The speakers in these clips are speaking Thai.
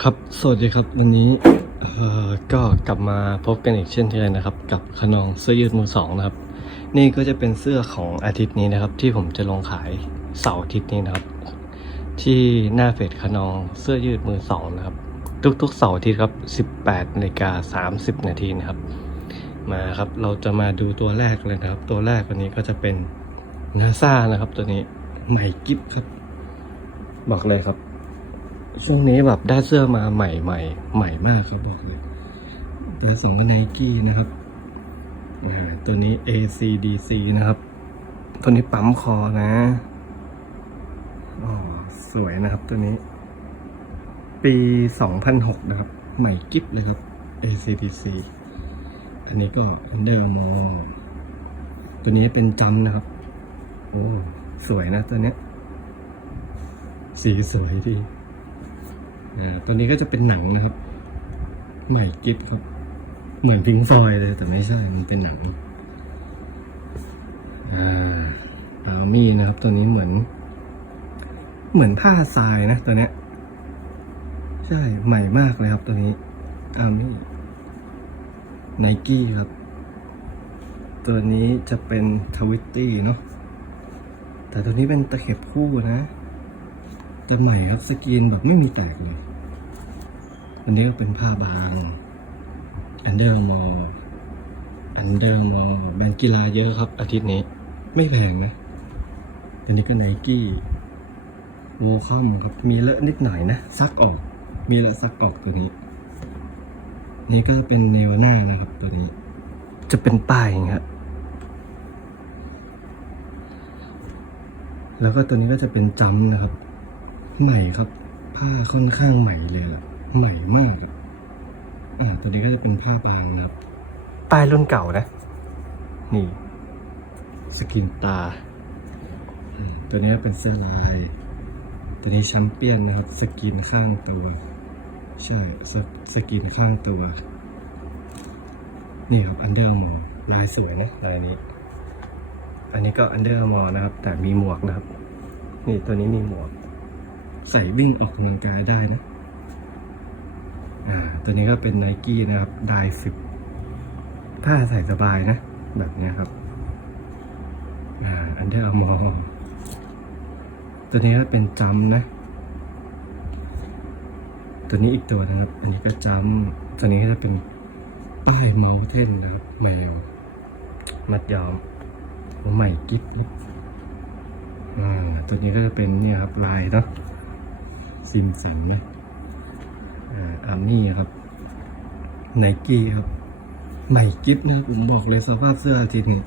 ครับ สวัสดีครับ วันนี้ก็กลับมาพบกันอีกเช่นเคยนะครับ กับขนองเสื้อยืดมือสองนะครับ นี่ก็จะเป็นเสื้อของอาทิตย์นี้นะครับ ที่ผมจะลงขายเสาร์อาทิตย์นี้นะครับ ที่หน้าเพจขนองเสื้อยืดมือสองนะครับ ทุกๆเสาร์อาทิตย์ครับ18นาฬิกา30นาทีนะครับ มาครับเราจะมาดูตัวแรกเลยนะครับ ตัวแรกวันนี้ก็จะเป็นนาซานะครับ ตัวนี้ใหม่กิฟครับ บอกเลยครับ ช่วงนี้แบบได้เสื้อมาใหม่ใหม่ใหม่มากครับบอกเลยตัวสองก็ไนกี้นะครับอ่าตัวนี้ ACDC นะครับ ตัวนี้ปั๊มคอนะอ๋อสวยนะครับตัวนี้ ปี2006นะครับ ใหม่กิ๊บเลยครับ ACDC อันนี้ก็ Under Armour ตัวนี้เป็นจัมนะครับ โอ้ สวยนะตัวเนี้ย สีสวยดี อ่าตัวนี้ก็จะเป็นหนังนะครับ ใหม่กิฟครับ เหมือนพิงฟอยเลยแต่ไม่ใช่ มันเป็นหนัง อ่าอาร์มี่นะครับ ตัวนี้เหมือน เหมือนผ้าทรายนะตัวเนี้ย ใช่ ใหม่มากเลยครับตัวนี้อาร์มี่ไนกี้ครับ ตัวนี้จะเป็นทวิตตี้เนาะแต่ตัวนี้เป็นตะเข็บคู่นะ จะใหม่ครับสกรีนแบบไม่มีแตกเลย อันนี้ก็เป็นผ้าบาง อันเดอร์มออันเดอร์มอแบรนด์กีฬาเยอะครับ อาทิตย์นี้ ไม่แพงนะอันนี้ก็ไนกี้โวคอมครับ มีเลอะนิดหน่อยนะ ซักออก มีเลอะซักออกตัวนี้ นี่ก็เป็นเนวหน้านะครับตัวนี้ จะเป็นป้ายอย่างเงี้ยแล้วก็ตัวนี้ก็จะเป็นจัมป์นะครับ ใหม่ครับ ผ้าค่อนข้างใหม่เลยอะใหม่มากอะอ่าตัวนี้ก็จะเป็นผ้าบางนะครับป้ายรุ่นเก่านะ นี่ สกินตาอืมตัวนี้เป็นเสื้อลาย ตัวนี้แชมเปี้ยนนะครับ สกินข้างตัว ใช่สสกินข้างตัว นี่ครับอันเดอร์มอลายสวยนะลายนี้ อันนี้ก็อันเดอร์มอนะครับ แต่มีหมวกนะครับ นี่ตัวนี้มีหมวก ใส่วิ่งออกกำลังกายได้นะ อ่า ตัวนี้ก็เป็นไนกี้นะครับไดฟิบผ้าใส่สบายนะ แบบนี้ครับ อ่า อันเดอร์มอตัวนี้ก็เป็นจัมนะ ตัวนี้อีกตัวนะครับ อันนี้ก็จัมตัวนี้ก็จะเป็นป้ายมลเทนนะครับ แมว มัดยอมใหม่กิ๊บอ่า ตัวนี้ก็จะเป็นเนี่ยครับลายเนาะ ซิมสิงนะอาร์มี่ครับไนกี้ครับ ใหม่กิฟนะผมบอกเลยสภาพเสื้ออาทิตย์นี้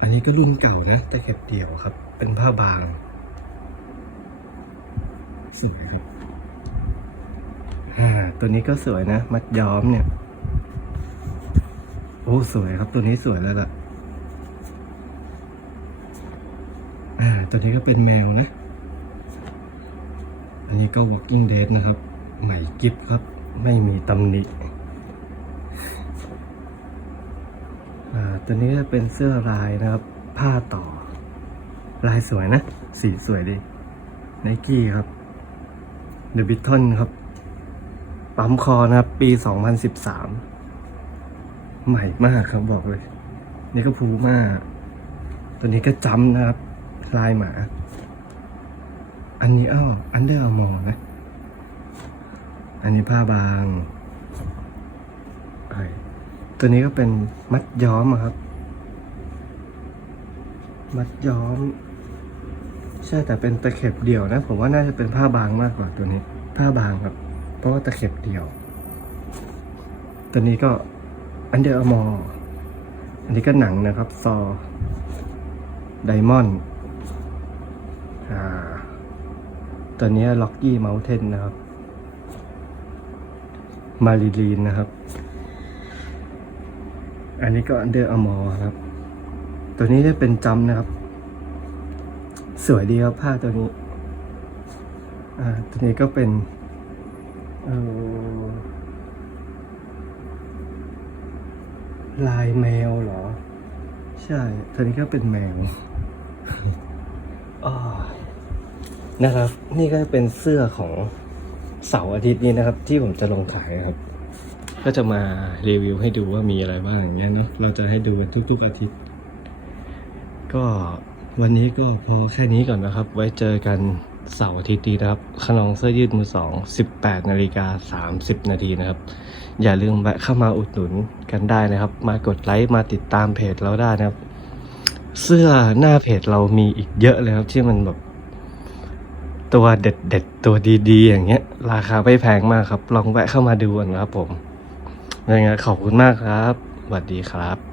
อันนี้ก็รุ่นเก่านะ แต่แค่เดี่ยวครับ เป็นผ้าบางสวยครับตัวนี้ก็สวยนะ มัดย้อมเนี่ย โอ้ สวยครับ ตัวนี้สวยแล้วล่ะ อ่า ตัวนี้ก็เป็นแมวนะ อันนี้ก็ Walking Dead นะครับ ใหม่กิฟครับ ไม่มีตำหนิอ่าตัวนี้จะเป็นเสื้อลายนะครับ ผ้าต่อ ลายสวยนะ สีสวยดีไนกี้ครับ The b i t t o n ครับ ปั๊มคอนะครับ ปี 2013 ใหม่มากครับบอกเลย นี่ก็พูม่าตัวนี้ก็จำนะครับ ลายหมา อันนี้อ้ออันเดอร์มอนะ อันนี้ผ้าบางไอตัวนี้ก็เป็นมัดย้อมครับ มัดย้อม ใช่แต่เป็นตะเข็บเดี่ยวนะ ผมว่าน่าจะเป็นผ้าบางมากกว่าตัวนี้ ผ้าบางครับ เพราะว่าตะเข็บเดี่ยว ตัวนี้ก็อันเดอร์มออันนี้ก็หนังนะครับ ซอไดมอนด์อ่า ตัวนี้ล็อกกี้เม t เทนนะครับ มาริลีนนะครับ อันนี้ก็อันเดอร์อมอครับ ตัวนี้จะเป็นจัมนะครับ สวยดีครับผ้าตัวนี้ อ่า ตัวนี้ก็เป็นลายแมวเหรอ ใช่ ตัวนี้ก็เป็นแมวอ๋อ นะครับ นี่ก็เป็นเสื้อของเสาร์อาทิตย์นี้นะครับ ที่ผมจะลงขายครับ ก็จะมารีวิวให้ดูว่ามีอะไรบ้างอย่างเงี้ยเนาะเราจะให้ดูกันทุก ๆ อาทิตย์ ก็วันนี้ก็พอแค่นี้ก่อนนะครับ ไว้เจอกันเสาร์อาทิตย์นี้นะครับขนองเสื้อยืดมือสอง18นาฬิกา30 นาทีนะครับ อย่าลืมแวะเข้ามาอุดหนุนกันได้นะครับ มากดไลค์มาติดตามเพจเราได้นะครับ เสื้อหน้าเพจเรามีอีกเยอะเลยครับที่มันแบบ ตัวเด็ดเด็ดๆ ตัวดีๆ อย่างเงี้ย ราคาไม่แพงมากครับ ลองแวะเข้ามาดูกันนะครับผมยังไงขอบคุณมากครับสวัสดีครับ